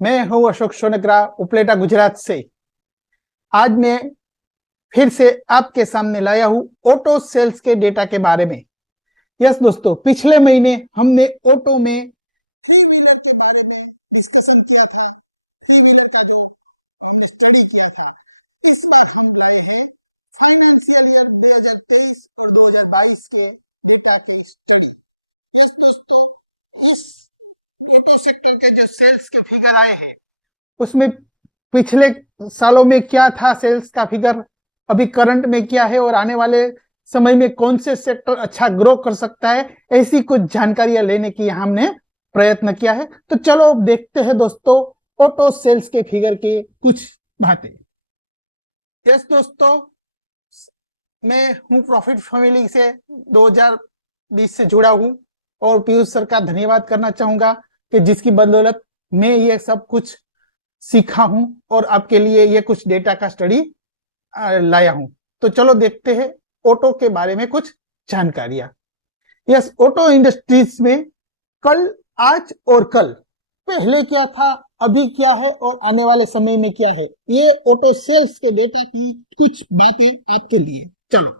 मैं हूं अशोक सोनकरा, उपलेटा गुजरात से। आज मैं फिर से आपके सामने लाया हूं ऑटो सेल्स के डेटा के बारे में। यस दोस्तों, पिछले महीने हमने ऑटो में सेक्टर के जो सेल्स के फिगर आए हैं उसमें पिछले सालों में क्या था सेल्स का फिगर, अभी करंट में क्या है और आने वाले समय में कौन से सेक्टर अच्छा ग्रो कर सकता है, ऐसी कुछ जानकारियां लेने की हमने प्रयत्न किया है। तो चलो देखते हैं दोस्तों ऑटो सेल्स के फिगर के कुछ बातें। यस दोस्तों, मैं हूं प्रॉफिट फैमिली से 2020 से जुड़ा हूं और पीयूष सर का धन्यवाद करना चाहूंगा कि जिसकी बदौलत मैं ये सब कुछ सीखा हूं और आपके लिए ये कुछ डेटा का स्टडी लाया हूं। तो चलो देखते हैं ऑटो के बारे में कुछ जानकारियां। यस, ऑटो इंडस्ट्रीज में कल, आज और कल, पहले क्या था, अभी क्या है और आने वाले समय में क्या है, ये ऑटो सेल्स के डेटा की कुछ बातें आपके लिए। चलो,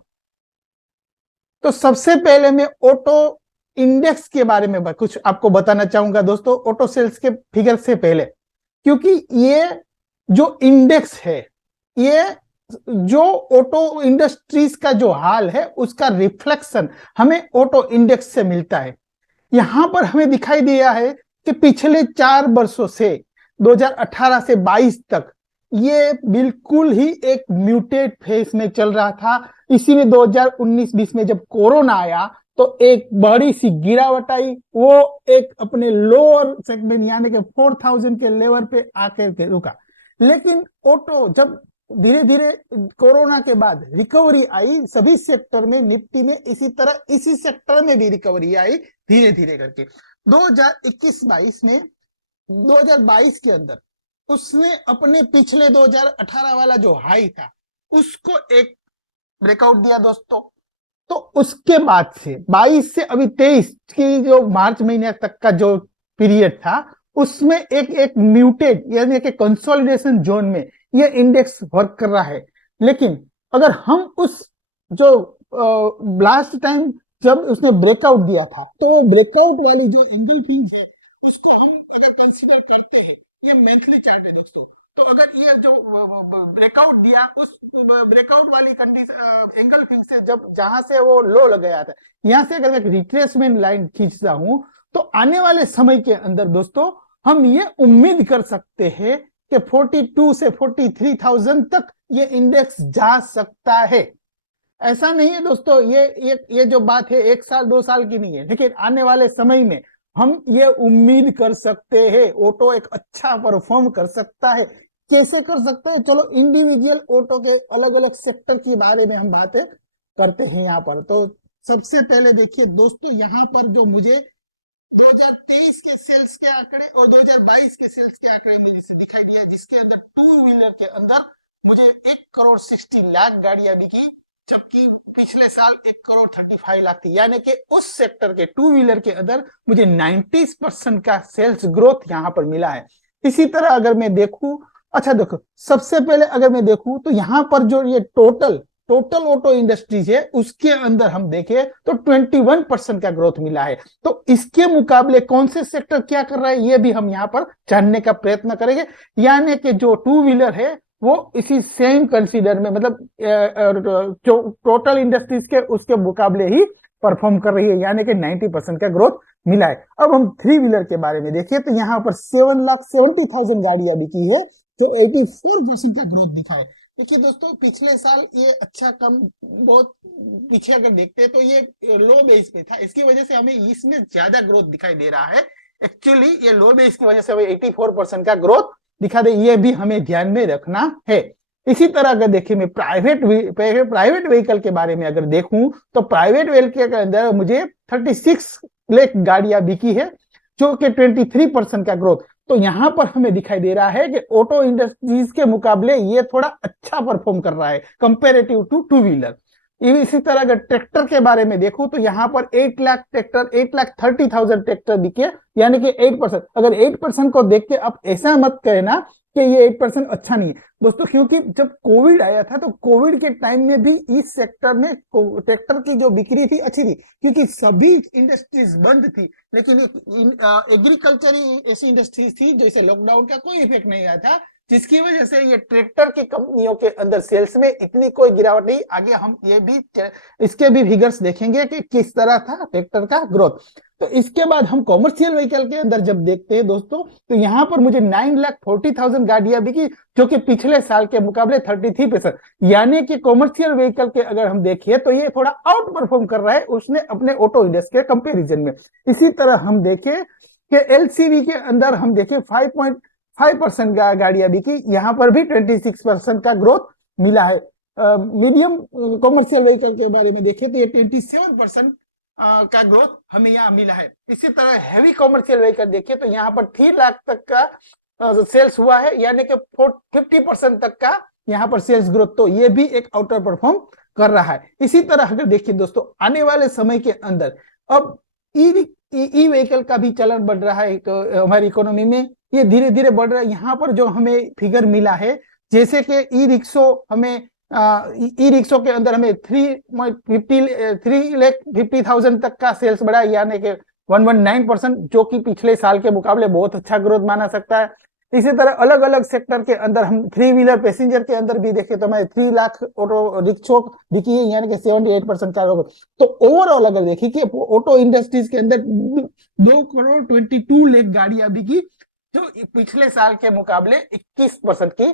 तो सबसे पहले मैं ऑटो इंडेक्स के बारे में कुछ आपको बताना चाहूंगा दोस्तों, ऑटो सेल्स के फिगर से पहले, क्योंकि ये जो इंडेक्स है, ये जो ऑटो इंडस्ट्रीज का जो हाल है उसका रिफ्लेक्शन हमें ऑटो इंडेक्स से मिलता है। यहां पर हमें दिखाई दिया है कि पिछले 4 वर्षों से 2018 से 22 तक ये बिल्कुल ही एक म्यूटेड फेज में चल रहा था। इसी में 2019-20 में जब कोरोना आया तो एक बड़ी सी गिरावट आई, वो एक अपने लोअर सेगमेंट यानी कि 4000 के लेवल पे आकर के रुका। लेकिन ऑटो जब धीरे धीरे कोरोना के बाद रिकवरी आई सभी सेक्टर में, निफ्टी में, इसी तरह इसी सेक्टर में भी रिकवरी आई धीरे धीरे करके। 2021-22 में, 2022 के अंदर उसने अपने पिछले 2018 वाला जो हाई था उसको एक ब्रेकआउट दिया दोस्तों। तो उसके बाद से 22 से अभी 23 की जो मार्च महीने तक का जो पीरियड था उसमें एक एक म्यूटेड यानी कि कंसोलिडेशन जोन में ये इंडेक्स वर्क कर रहा है। लेकिन अगर हम उस जो लास्ट टाइम जब उसने ब्रेकआउट दिया था तो वो ब्रेकआउट वाली जो एंगल फिंच है उसको हम अगर कंसीडर करते हैं, ये मंथली चार्ट है दोस्तों, तो अगर ये जो ब्रेकआउट दिया उस ब्रेकआउट वाली कंडीशन एंगल फिंच से जब जहां से वो लो लग गया था, यहां से अगर मैं रिट्रेसमेंट लाइन खींचता हूं तो आने वाले समय के अंदर दोस्तों हम ये उम्मीद कर सकते हैं कि 42 से 43,000 तक ये इंडेक्स जा सकता है। ऐसा नहीं है दोस्तों, ये जो बात है 1 साल 2 साल की नहीं है, लेकिन आने वाले समय में हम ये उम्मीद कर सकते हैं ऑटो एक अच्छा परफॉर्म कर सकता है। कैसे कर सकते हैं, चलो इंडिविजुअल ऑटो के अलग अलग सेक्टर के बारे में हम बातें करते हैं यहाँ पर। तो सबसे पहले देखिए दोस्तों, यहाँ पर जो मुझे 2023 के सेल्स के आंकड़े और 2022 के सेल्स के आंकड़े मेरे से दिखाई दिया, जिसके अंदर टू व्हीलर के अंदर मुझे 1,60,00,000 गाड़ियां बिकी, जबकि पिछले साल 1,35,00,000 थी, यानी कि उस सेक्टर के टू व्हीलर के अंदर मुझे 90% का सेल्स ग्रोथ यहां पर मिला है। इसी तरह अगर मैं देखूं, अच्छा देखो, सबसे पहले अगर मैं देखूं तो यहां पर जो ये टोटल ऑटो इंडस्ट्रीज है उसके अंदर हम देखें तो 21% का ग्रोथ मिला है। तो इसके मुकाबले कौन से सेक्टर क्या कर रहा है ये भी हम यहाँ पर जानने का प्रयत्न करेंगे। यानी कि जो टू व्हीलर है वो इसी सेम कंसीडर में, मतलब जो टोटल इंडस्ट्रीज के उसके मुकाबले ही परफॉर्म कर रही है, यानी कि 90% का ग्रोथ मिला है। अब हम थ्री व्हीलर के बारे में देखिए तो यहाँ पर 7,70,000 गाड़ियां बिकी है, जो 84% का ग्रोथ दिखा है। देखिए दोस्तों, पिछले साल ये अच्छा कम बहुत पीछे अगर देखते हैं तो ये लो बेस पे था, इसकी वजह से हमें इसमें ज्यादा ग्रोथ दिखाई दे रहा है। एक्चुअली ये लो बेस की वजह से हमें 84% का ग्रोथ दिखा दे, ये भी हमें ध्यान में रखना है। इसी तरह अगर देखिए मैं प्राइवेट व्हीकल के बारे में अगर देखूं तो प्राइवेट व्हीकल के अंदर मुझे 36 लाख गाड़ियां बिकी है, जो कि 23% का ग्रोथ। तो यहां पर हमें दिखाई दे रहा है कि ऑटो इंडस्ट्रीज के मुकाबले ये थोड़ा अच्छा परफॉर्म कर रहा है कंपेरेटिव टू टू व्हीलर। इसी तरह अगर ट्रैक्टर के बारे में देखूं तो यहाँ पर 8 लाख ट्रैक्टर, 8,30,000 ट्रैक्टर बिके, यानी कि 8%। अगर 8% को देख के आप ऐसा मत कहना कि ये 8% अच्छा नहीं है दोस्तों, क्योंकि जब कोविड आया था तो कोविड के टाइम में भी इस सेक्टर में ट्रैक्टर की जो बिक्री थी अच्छी थी, क्योंकि सभी इंडस्ट्रीज बंद थी। लेकिन एग्रीकल्चर ऐसी इंडस्ट्रीज थी जैसे लॉकडाउन का कोई इफेक्ट नहीं आया था, जिसकी वजह से ये ट्रैक्टर की कंपनियों के अंदर सेल्स में इतनी कोई गिरावट नहीं। आगे हम ये भी इसके भी फिगर्स देखेंगे कि किस तरह था ट्रैक्टर का ग्रोथ। तो इसके बाद हम कॉमर्शियल व्हीकल के अंदर जब देखते हैं दोस्तों, तो यहाँ पर मुझे 9,40,000 गाड़ियां बिकी, जो कि पिछले साल के मुकाबले 33%, यानी कि कॉमर्शियल व्हीकल के अगर हम देखिए तो ये थोड़ा आउट परफॉर्म कर रहा है उसने अपने ऑटो इंडस्ट्री के कंपेरिजन में। इसी तरह हम देखें कि एलसीवी के अंदर हम देखें 5% गाड़ियां बिकी, यहाँ पर भी 26% का ग्रोथ मिला है। मीडियम कॉमर्शियल व्हीकल के बारे में देखें तो ये 27% का ग्रोथ हमें यहाँ मिला है। इसी तरह हैवी कॉमर्शियल व्हीकल देखिए तो यहाँ पर 3 लाख तक का सेल्स हुआ है, यानी कि 50% तक का यहाँ पर सेल्स ग्रोथ, तो ये भी एक आउटर परफॉर्म कर रहा है। इसी तरह अगर देखिए दोस्तों, आने वाले समय के अंदर अब ई व्हीकल का भी चलन बढ़ रहा है हमारी इकोनॉमी में, ये धीरे धीरे बढ़ रहा है। यहाँ पर जो हमें फिगर मिला है, जैसे कि ई रिक्शो के अंदर हमें 3,50,000 तक का सेल्स बढ़ा, यानी कि 119%, जो कि पिछले साल के मुकाबले बहुत अच्छा ग्रोथ माना सकता है। इसी तरह अलग अलग सेक्टर के अंदर हम 3 व्हीलर पैसेंजर के अंदर भी देखें तो हमें 3 लाख ऑटो रिक्शो बिकी है, यानी कि 78% का ग्रोथ। तो ओवरऑल अगर देखिए कि ऑटो इंडस्ट्रीज के अंदर 2,22,00,000 गाड़ियां बिकी, जो पिछले साल के मुकाबले 21% की।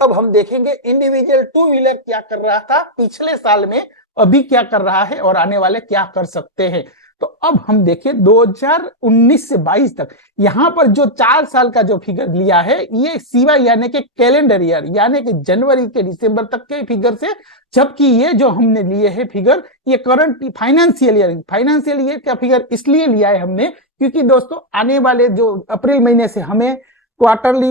अब हम देखेंगे इंडिविजुअल टू व्हीलर क्या कर रहा था पिछले साल में, अभी क्या कर रहा है और आने वाले क्या कर सकते हैं। तो अब हम देखें 2019 से 22 तक, यहां पर जो 4 साल का जो फिगर लिया है, ये सिवा यानी कि कैलेंडर ईयर, यानी कि जनवरी के दिसंबर तक के फिगर से, जबकि ये जो हमने लिए है फिगर, ये करंट फाइनेंशियल ईयर का फिगर इसलिए लिया है हमने, क्योंकि दोस्तों आने वाले जो अप्रैल महीने से हमें क्वार्टरली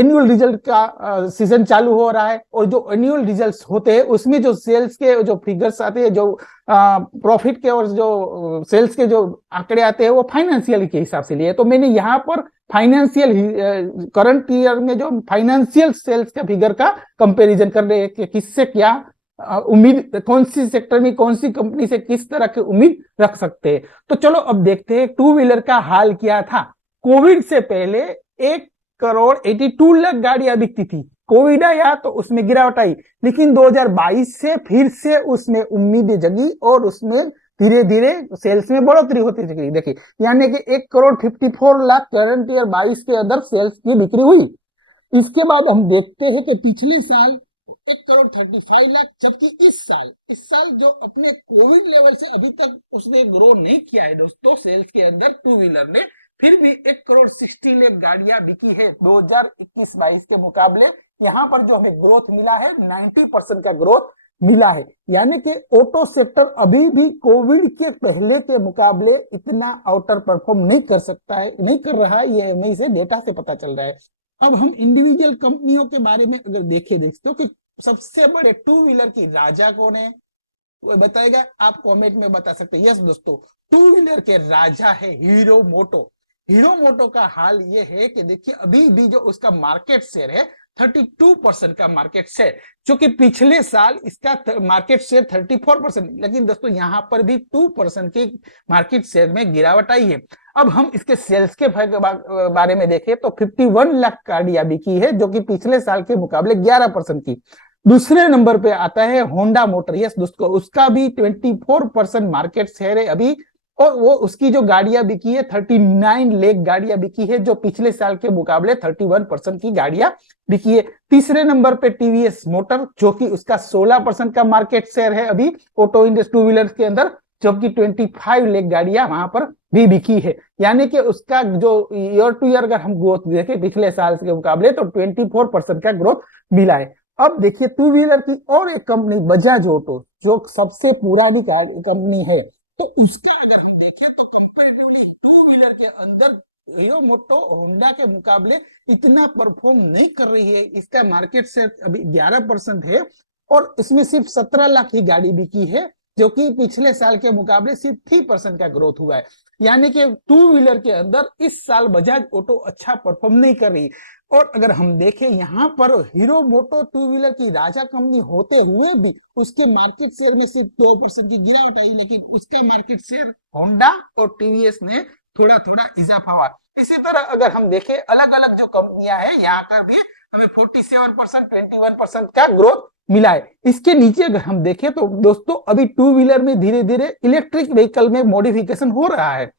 एनुअल रिजल्ट का सीजन चालू हो रहा है, और जो एनुअल रिजल्ट्स होते हैं उसमें जो सेल्स के जो फिगर्स आते हैं, जो प्रॉफिट के और जो सेल्स के जो आंकड़े आते हैं, वो फाइनेंशियल के हिसाब से लिए। तो मैंने यहाँ पर फाइनेंशियल करंट ईयर में जो फाइनेंशियल सेल्स के फिगर का कंपैरिजन कर रहे हैं कि किससे क्या उम्मीद, कौन सी सेक्टर में कौन सी कंपनी से किस तरह की उम्मीद रख सकते हैं। तो चलो अब देखते हैं टू व्हीलर का हाल क्या था। कोविड से पहले 1,82,00,000 गाड़ियां बिकती थी, कोविड आया तो उसमें गिरावट आई, लेकिन 2022 से फिर से उसमें उम्मीदें जगी और उसमें धीरे धीरे सेल्स में बढ़ोतरी होती गई। देखिए, यानी कि 1,54,00,000 करंट ईयर 22 के अंदर सेल्स की बिक्री हुई। इसके बाद हम देखते हैं कि पिछले साल 1,35,00,000, जबकि इस साल जो अपने कोविड लेवल से अभी तक उसने ग्रो नहीं किया है दोस्तों सेल्स के अंदर टू व्हीलर ने, फिर भी 1,60,00,000 गाड़ियां बिकी है 2021-22 के मुकाबले। यहाँ पर जो हमें ग्रोथ मिला है 90% का ग्रोथ मिला है, यानी कि ऑटो सेक्टर अभी भी कोविड के पहले के मुकाबले इतना आउटर परफॉर्म नहीं कर सकता है, नहीं कर रहा है, ये हमें इसे डेटा से पता चल रहा है। अब हम इंडिविजुअल कंपनियों के बारे में अगर देखते हो कि सबसे बड़े टू व्हीलर की राजा कौन है, वो बताएगा, आप कमेंट में बता सकते हैं। यस दोस्तों, टू व्हीलर के राजा है हीरो मोटो। हीरो मोटो का हाल ये है कि देखिए अभी भी जो उसका मार्केट शेयर है 32% का मार्केट शेयर, जो कि पिछले साल इसका मार्केट शेयर 34%, लेकिन दोस्तों यहां पर भी 2% की मार्केट शेयर में गिरावट आई है। अब हम इसके सेल्स के बारे में देखें तो 51 लाख गाड़ियां बिकी है, जो कि पिछले साल के मुकाबले 11% की। दूसरे नंबर पे आता है होंडा मोटर। यस दोस्तों, उसका भी 24% मार्केट शेयर है अभी, और वो उसकी जो गाड़ियां बिकी है 39 लाख गाड़ियां बिकी है, जो पिछले साल के मुकाबले 31% की गाड़ियां बिकी है। तीसरे नंबर पे टीवीएस मोटर, जो कि उसका 16% का मार्केट शेयर है अभी ऑटो इंडस्ट्री टू व्हीलर के अंदर, जबकि 25 लाख गाड़ियां वहां पर भी बिकी है, यानी कि उसका जो ईयर टू ईयर अगर हम ग्रोथ देखें पिछले साल के मुकाबले तो 24% का ग्रोथ मिला है। अब देखिए टू व्हीलर की और एक कंपनी बजाज ऑटो, जो सबसे पुरानी कंपनी है, तो उसका हीरो मोटो होंडा के मुकाबले इतना परफॉर्म नहीं कर रही है। इसका मार्केट शेयर अभी 11% है, और इसमें सिर्फ 17 लाख की गाड़ी बिकी है, जो कि पिछले साल के मुकाबले सिर्फ 3% का ग्रोथ हुआ है। यानी कि टू व्हीलर के अंदर इस साल बजाज ऑटो अच्छा परफॉर्म नहीं कर रही। और अगर हम देखें यहाँ पर हीरो मोटो टू व्हीलर की राजा कंपनी होते हुए भी उसके मार्केट शेयर में सिर्फ 2% की गिरावट आई, लेकिन उसका मार्केट शेयर होंडा और टीवीएस ने थोड़ा थोड़ा इजाफा हुआ। इसी तरह अगर हम देखें अलग अलग जो कंपनियां हैं, यहाँ पर भी हमें 47%, 21% का ग्रोथ मिला है। इसके नीचे अगर हम देखें तो दोस्तों अभी टू व्हीलर में धीरे धीरे इलेक्ट्रिक व्हीकल में मॉडिफिकेशन हो रहा है।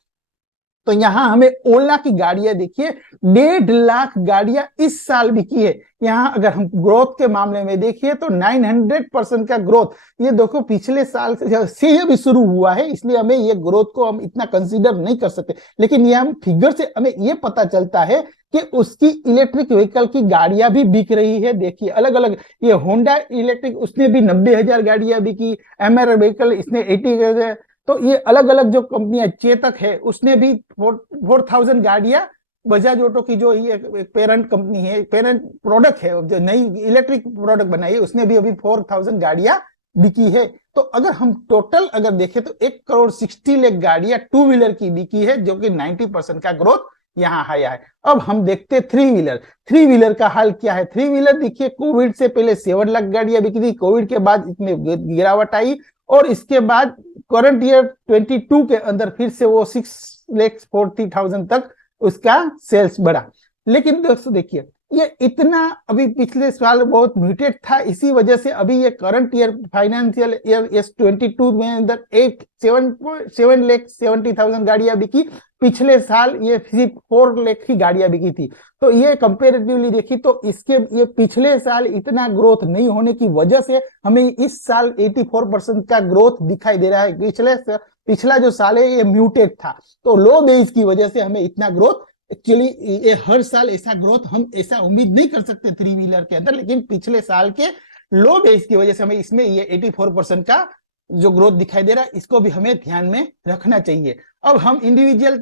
तो यहाँ हमें ओला की गाड़ियां देखिए, 1.5 लाख गाड़ियां इस साल बिकी है। यहाँ अगर हम ग्रोथ के मामले में देखिए तो 900% का ग्रोथ, ये देखो पिछले साल से ये भी शुरू हुआ है, इसलिए हमें ये ग्रोथ को हम इतना कंसीडर नहीं कर सकते। लेकिन ये हम फिगर से हमें ये पता चलता है कि उसकी इलेक्ट्रिक व्हीकल की गाड़ियां भी बिक रही है। देखिए अलग अलग, ये होंडा इलेक्ट्रिक उसने भी 90,000 गाड़ियां बिकी, एमआर व्हीकल इसने 80,000। तो ये अलग अलग जो कंपनियां, चेतक है उसने भी 4,000 गाड़ियां, बजाज ऑटो की जो ये पेरेंट कंपनी है, पेरेंट प्रोडक्ट है, जो नई इलेक्ट्रिक प्रोडक्ट बनाई है, उसने भी अभी 4,000 गाड़ियां बिकी है। तो अगर हम टोटल अगर देखें तो 1,60,00,000 गाड़ियां टू व्हीलर की बिकी है, जो कि 90% का ग्रोथ यहाँ आया है। अब हम देखते हैं थ्री व्हीलर। थ्री व्हीलर का हाल क्या है? थ्री व्हीलर देखिए, कोविड से पहले 7 लाख गाड़ियां बिकी थी, कोविड के बाद इसमें गिरावट आई और इसके बाद करंट ईयर 22 के अंदर फिर से वो 6,40,000 तक उसका सेल्स बढ़ा। लेकिन दोस्तों देखिए ये इतना अभी पिछले साल बहुत म्यूटेड था, इसी वजह से अभी ये current year financial year S22 में अंदर 7,70,000 गाड़ियां बिकी। पिछले साल ये सिर्फ 4 लाख की गाड़ियां बिकी थी। तो ये कंपेरेटिवली देखी तो इसके ये पिछले साल इतना ग्रोथ नहीं होने की वजह से हमें इस साल 84% का ग्रोथ दिखाई दे रहा है। पिछला जो साल है ये म्यूटेड था, तो लो बेस की वजह से हमें इतना ग्रोथ, एक्चुअली ये हर साल ऐसा ग्रोथ हम ऐसा उम्मीद नहीं कर सकते थ्री व्हीलर के अंदर, लेकिन पिछले साल के लो बेस की वजह से हमें इसमें ये 84% का जो ग्रोथ दिखाई दे रहा है, इसको भी हमें ध्यान में रखना चाहिए। अब हम इंडिविजुअल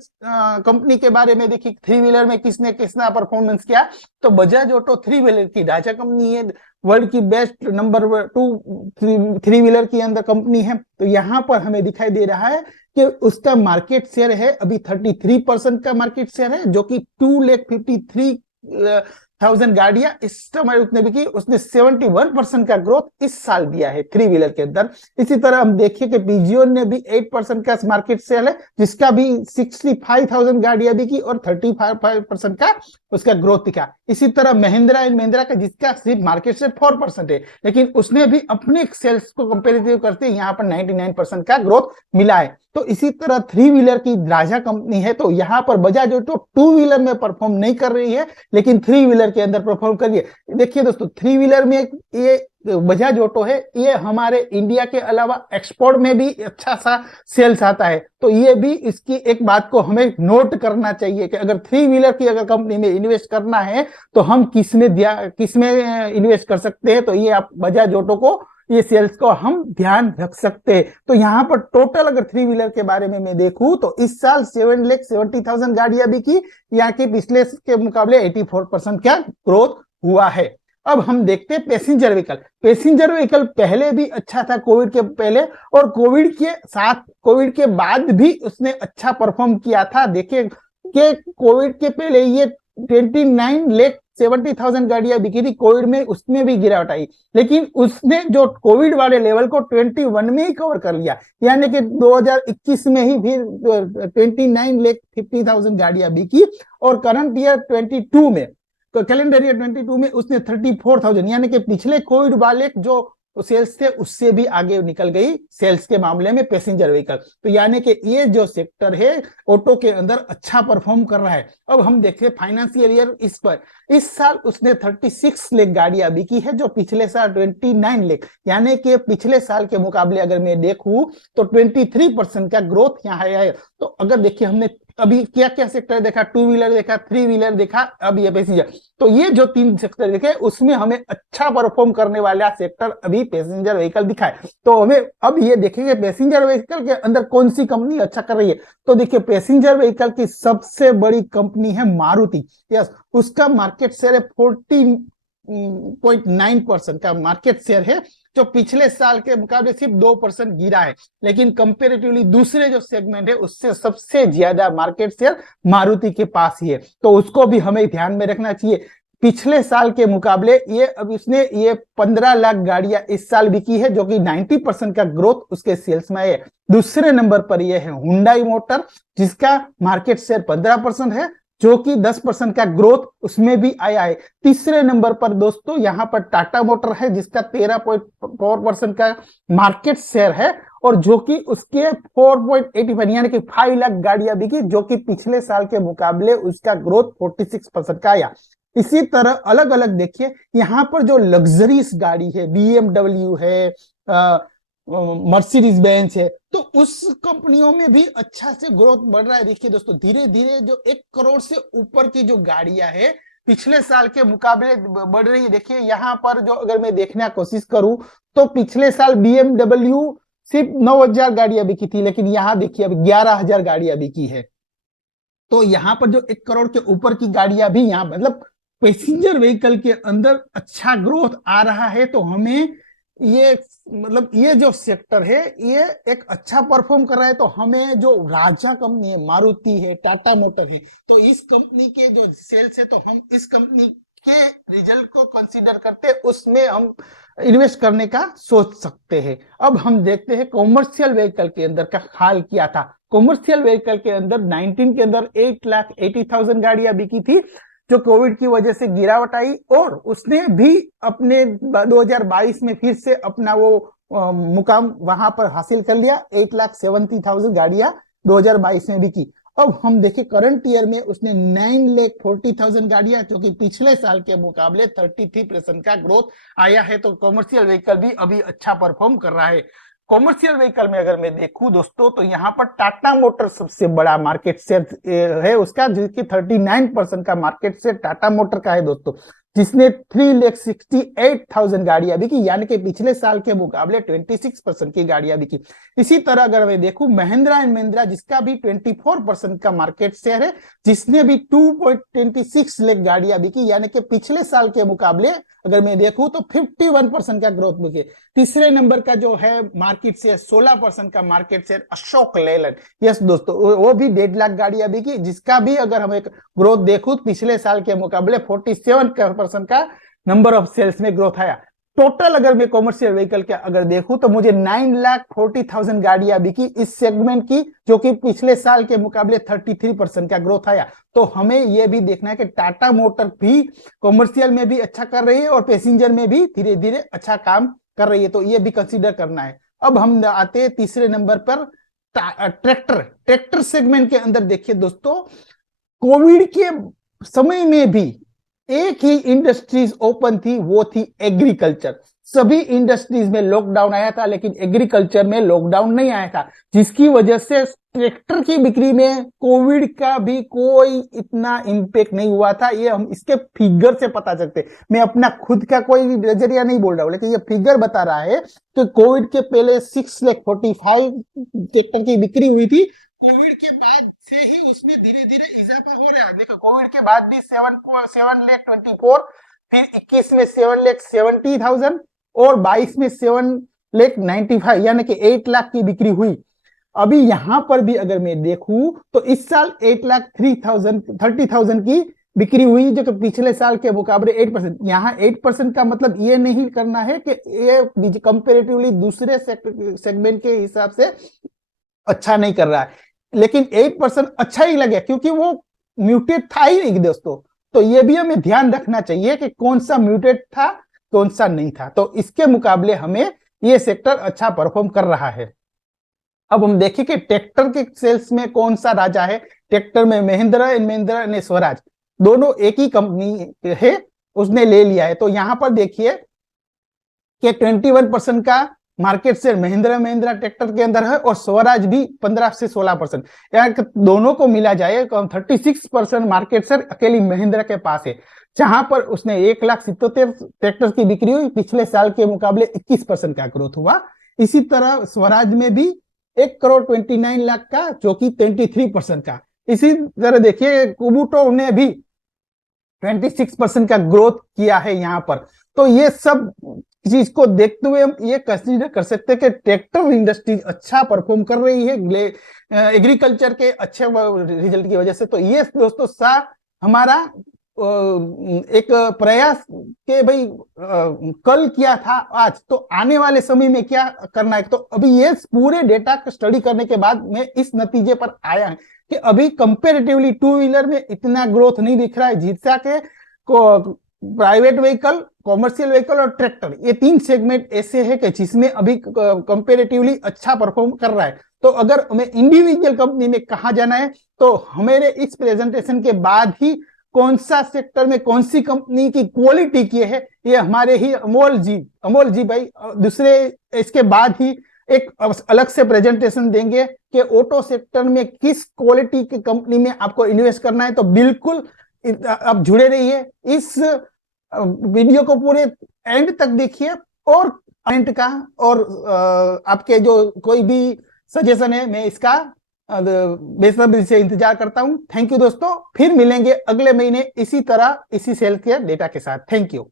कंपनी के बारे में देखिए, थ्री व्हीलर में किसने कितना परफॉर्मेंस किया। तो बजाज ऑटो थ्री व्हीलर की राजा कंपनी है, वर्ल्ड की बेस्ट नंबर 2 थ्री व्हीलर की अंदर कंपनी है। तो यहाँ पर हमें दिखाई दे रहा है कि उसका मार्केट शेयर है अभी 33% का मार्केट शेयर है, जो कि 2,53,000 गाड़ियां इस समय उसने बिकी। उसने 71% का ग्रोथ इस साल दिया है थ्री व्हीलर के अंदर। इसी तरह हम देखिए कि पिजियोन ने भी 8% का मार्केट शेयर है, जिसका भी 65,000 गाड़ियां बिकी और 35% का उसका ग्रोथ दिखा। इसी तरह महिंद्रा एंड महिंद्रा का, जिसका सिर्फ मार्केट शेयर 4% है, लेकिन उसने भी अपने सेल्स को कंपेरेटिव करते यहाँ पर 99% का ग्रोथ मिला है। तो इसी तरह थ्री व्हीलर की राजा कंपनी है, तो यहाँ पर बजाज ऑटो टू व्हीलर में परफॉर्म नहीं कर रही है, लेकिन थ्री व्हीलर के अंदर परफॉर्म कर रही है। देखिए दोस्तों, थ्री व्हीलर में ये बजाज ऑटो है, ये हमारे इंडिया के अलावा एक्सपोर्ट में भी अच्छा सा सेल्स आता है। तो ये भी इसकी एक बात को हमें नोट करना चाहिए कि अगर थ्री व्हीलर की अगर कंपनी में इन्वेस्ट करना है तो हम किसमें इन्वेस्ट कर सकते हैं। तो ये आप बजाज ऑटो को, ये सेल्स को हम ध्यान रख सकते हैं। तो यहाँ पर टोटल अगर थ्री व्हीलर के बारे में मैं देखूं तो इस साल 7,70,000 गाड़ियां बिकी, यहाँ के पिछले के मुकाबले 84% का ग्रोथ हुआ है। अब हम देखते हैं पैसेंजर व्हीकल। पैसेंजर व्हीकल पहले भी अच्छा था कोविड के पहले, और कोविड के साथ, कोविड के बाद भी उसने अच्छा परफॉर्म किया था। देखिए कि कोविड के पहले ये 29,70,000 गाड़ियां बिकी थी कोविड में, उसमें भी गिरावट आई, लेकिन उसने जो कोविड वाले लेवल को 21 में ही कवर कर लिया, यानी कि 2021 में ही फिर 29,50,000 गाड़ियां बिकी। और करंट ईयर 22 में, कैलेंडर ईयर 22 में उसने 34,000, यानी कि पिछले कोविड वाले जो सेल्स थे उससे भी आगे निकल गई सेल्स के मामले में पैसेंजर व्हीकल। तो यानी कि ये जो सेक्टर है ऑटो के अंदर अच्छा परफॉर्म कर रहा है। अब हम देखते फाइनेंशियल ईयर इस पर, इस साल उसने 36 लाख गाड़ियां बिकी है, जो पिछले साल 29 लाख, यानी कि पिछले साल के मुकाबले अगर मैं देखूं तो 23% का ग्रोथ यहाँ आया है। तो अगर देखिए हमने अभी क्या क्या सेक्टर देखा, टू व्हीलर देखा, थ्री व्हीलर देखा, अब ये पैसेंजर, तो ये जो 3 सेक्टर देखे उसमें हमें अच्छा परफॉर्म करने वाला सेक्टर अभी पैसेंजर व्हीकल दिखा है। तो हमें अब ये देखेंगे पैसेंजर व्हीकल के अंदर कौन सी कंपनी अच्छा कर रही है। तो देखिए पैसेंजर व्हीकल की सबसे बड़ी कंपनी है मारुति। यस, उसका मार्केट शेयर है 7.9% का मार्केट शेयर है, जो पिछले साल के मुकाबले सिर्फ 2% गिरा है। लेकिन कंपेरेटिवली दूसरे जो सेगमेंट है उससे सबसे ज्यादा मार्केट शेयर मारुति के पास ही है, तो उसको भी हमें ध्यान में रखना चाहिए। पिछले साल के मुकाबले ये अब इसने ये 15 लाख गाड़ियां इस साल बिकी है, जो कि 90% का ग्रोथ उसके सेल्स में है। दूसरे नंबर पर ये है हुंडई मोटर, जिसका मार्केट शेयर 15% है, जो कि 10% का ग्रोथ उसमें भी आया है। तीसरे नंबर पर दोस्तों यहाँ पर टाटा मोटर है, जिसका 13.4% का मार्केट शेयर है, और जो कि उसके 4.81 यानी कि 5 लाख गाड़ियां बिकी, जो कि पिछले साल के मुकाबले उसका ग्रोथ 46% का आया। इसी तरह अलग अलग देखिए, यहाँ पर जो लग्जरीज गाड़ी है, BMW है, मर्सिडीज बेंज है, तो उस कंपनियों में भी अच्छा से ग्रोथ बढ़ रहा है। देखिए दोस्तों, धीरे धीरे जो 1 करोड़ से ऊपर की जो गाड़ियां है पिछले साल के मुकाबले बढ़ रही है। देखिए यहाँ पर जो अगर मैं देखने की कोशिश करूं तो पिछले साल BMW सिर्फ 9,000 गाड़ियां बिकी थी, लेकिन यहाँ देखिए अब 11,000 गाड़ियां बिकी है। तो यहाँ पर जो 1 करोड़ के ऊपर की गाड़ियां भी यहाँ मतलब पैसेंजर व्हीकल के अंदर अच्छा ग्रोथ आ रहा है। तो हमें ये मतलब ये जो सेक्टर है ये एक अच्छा परफॉर्म कर रहा है। तो हमें जो राजा कंपनी है, मारुति है, टाटा मोटर है, तो इस कंपनी के जो सेल्स है तो हम इस कंपनी के रिजल्ट को कंसीडर करते उसमें हम इन्वेस्ट करने का सोच सकते हैं। अब हम देखते हैं कॉमर्शियल व्हीकल के अंदर का हाल क्या था। कॉमर्शियल व्हीकल के अंदर 19 के अंदर 8,80,000 गाड़ियां बिकी थी, जो कोविड की वजह से गिरावट आई, और उसने भी अपने 2022 में फिर से अपना वो मुकाम वहां पर हासिल कर लिया। 8,70,000 गाड़ियां 2022 में बिकी। अब हम देखें करंट ईयर में उसने 9,40,000 गाड़ियां, जो कि पिछले साल के मुकाबले 33% का ग्रोथ आया है। तो कॉमर्शियल व्हीकल भी अभी अच्छा परफॉर्म कर रहा है। कॉमर्शियल व्हीकल में अगर मैं देखूं दोस्तों तो यहाँ पर टाटा मोटर सबसे बड़ा मार्केट शेयर है उसका, जिसकी 39% का मार्केट शेयर टाटा मोटर का है दोस्तों, जिसने 3,68,000 गाड़ियां बिकी, यानी कि पिछले साल के मुकाबले 26% की गाड़ियां बिकी। इसी तरह अगर मैं देखूं महिंद्रा एंड महिंद्रा, जिसका भी 24% का मार्केट शेयर है, जिसने भी 2.26 लाख गाड़ियां बिकी, यानी कि पिछले साल के मुकाबले अगर मैं देखूं तो 51% का ग्रोथ बिके। तीसरे नंबर का जो है मार्केट शेयर 16% का market share Ashok Leyland, yes दोस्तों, वो भी 1.5 लाख गाड़ियां बिकी, जिसका भी अगर हम एक ग्रोथ देखूं पिछले साल के मुकाबले 47% का नंबर ऑफ सेल्स में ग्रोथ आया। टोटल अगर मैं कॉमर्शियल व्हीकल के अगर देखूं तो मुझे 9,40,000 गाड़ियां बिकी इस सेगमेंट की, जो कि पिछले साल के मुकाबले 33% का ग्रोथ आया। तो हमें यह भी देखना है कि टाटा मोटर भी कॉमर्शियल में भी अच्छा कर रही है और पैसेंजर में भी धीरे धीरे अच्छा काम कर रही है, तो यह भी कंसीडर करना है। अब हम आते हैं तीसरे नंबर पर ट्रैक्टर सेगमेंट के अंदर। देखिए दोस्तों, कोविड के समय में भी एक ही इंडस्ट्रीज ओपन थी, वो थी एग्रीकल्चर। सभी इंडस्ट्रीज में लॉकडाउन आया था, लेकिन एग्रीकल्चर में लॉकडाउन नहीं आया था, जिसकी वजह से ट्रैक्टर की बिक्री में कोविड का भी कोई इतना इंपैक्ट नहीं हुआ था। ये हम इसके फिगर से पता चलते। मैं अपना खुद का कोई नजरिया नहीं बोल रहा हूं, लेकिन ये फिगर बता रहा है कि कोविड के पहले 6,45,000 ट्रैक्टर की बिक्री हुई थी। कोविड के बाद से ही उसमें धीरे धीरे इजाफा हो रहा है। देखो कोविड के बाद भी 7,24,000, फिर 21 में 7,70,000 और 22 में 7,95,000, यानी कि 8 लाख की बिक्री हुई। अभी यहां पर भी अगर मैं देखूं तो इस साल 8,30,000 की बिक्री हुई, जो कि पिछले साल के मुकाबले 8%। यहाँ 8% का मतलब ये नहीं करना है कि ये कंपेरेटिवली दूसरे सेगमेंट के हिसाब से अच्छा नहीं कर रहा है, लेकिन 8% अच्छा ही लगे, क्योंकि वो म्यूटेट था ही नहीं दोस्तों। तो ये भी हमें ध्यान रखना चाहिए कि कौन सा म्यूटेट था कौन सा नहीं था। तो इसके मुकाबले हमें ये सेक्टर अच्छा परफॉर्म कर रहा है। अब हम देखें कि ट्रैक्टर के सेल्स में कौन सा राजा है। ट्रैक्टर में महिंद्रा एंड महिंद्रा ने स्वराज, दोनों एक ही कंपनी है, उसने ले लिया है। तो यहां पर देखिए कि 21% का मार्केट शेयर महिंद्रा ट्रैक्टर के अंदर है, और स्वराज भी 15 से 16%। यार दोनों को मिला जाए तो 36% मार्केट शेयर अकेली महिंद्रा के पास है, जहां पर उसने 1,77,000 ट्रैक्टर की बिक्री हुई, पिछले साल के मुकाबले 21% का ग्रोथ हुआ। इसी तरह स्वराज में भी 1,29,00,000 का, जो कि 23% का। इसी तरह देखिए कुबुटो ने भी 26% का ग्रोथ किया है यहाँ पर। तो ये सब चीज को देखते हुए हम ये कंसीडर कर सकते हैं कि ट्रैक्टर इंडस्ट्री अच्छा परफॉर्म कर रही है एग्रीकल्चर के अच्छे रिजल्ट की वजह से। तो ये दोस्तों हमारा एक प्रयास के भाई कल किया था आज, तो आने वाले समय में क्या करना है। तो अभी ये पूरे डेटा को स्टडी करने के बाद मैं इस नतीजे पर आया है कि अभी कंपेरेटिवली टू व्हीलर में इतना ग्रोथ नहीं दिख रहा है। जिसका के प्राइवेट व्हीकल, कॉमर्शियल व्हीकल और ट्रैक्टर, ये 3 सेगमेंट ऐसे है कि जिसमें अभी कंपेरेटिवली अच्छा परफॉर्म कर रहा है। तो अगर हमें इंडिविजुअल कंपनी में कहा जाना है तो हमारे इस प्रेजेंटेशन के बाद ही कौन सा सेक्टर में कौन सी कंपनी की क्वालिटी की है, ये हमारे ही अमोल जी भाई दूसरे इसके बाद ही एक अलग से प्रेजेंटेशन देंगे कि ऑटो सेक्टर में किस क्वालिटी की कंपनी में आपको इन्वेस्ट करना है। तो बिल्कुल आप जुड़े रहिए, इस वीडियो को पूरे एंड तक देखिए और कमेंट का और आपके जो कोई भी सजेशन है मैं इसका बेसब्री से इंतजार करता हूं। थैंक यू दोस्तों, फिर मिलेंगे अगले महीने इसी तरह इसी सेल के डेटा के साथ। Thank you.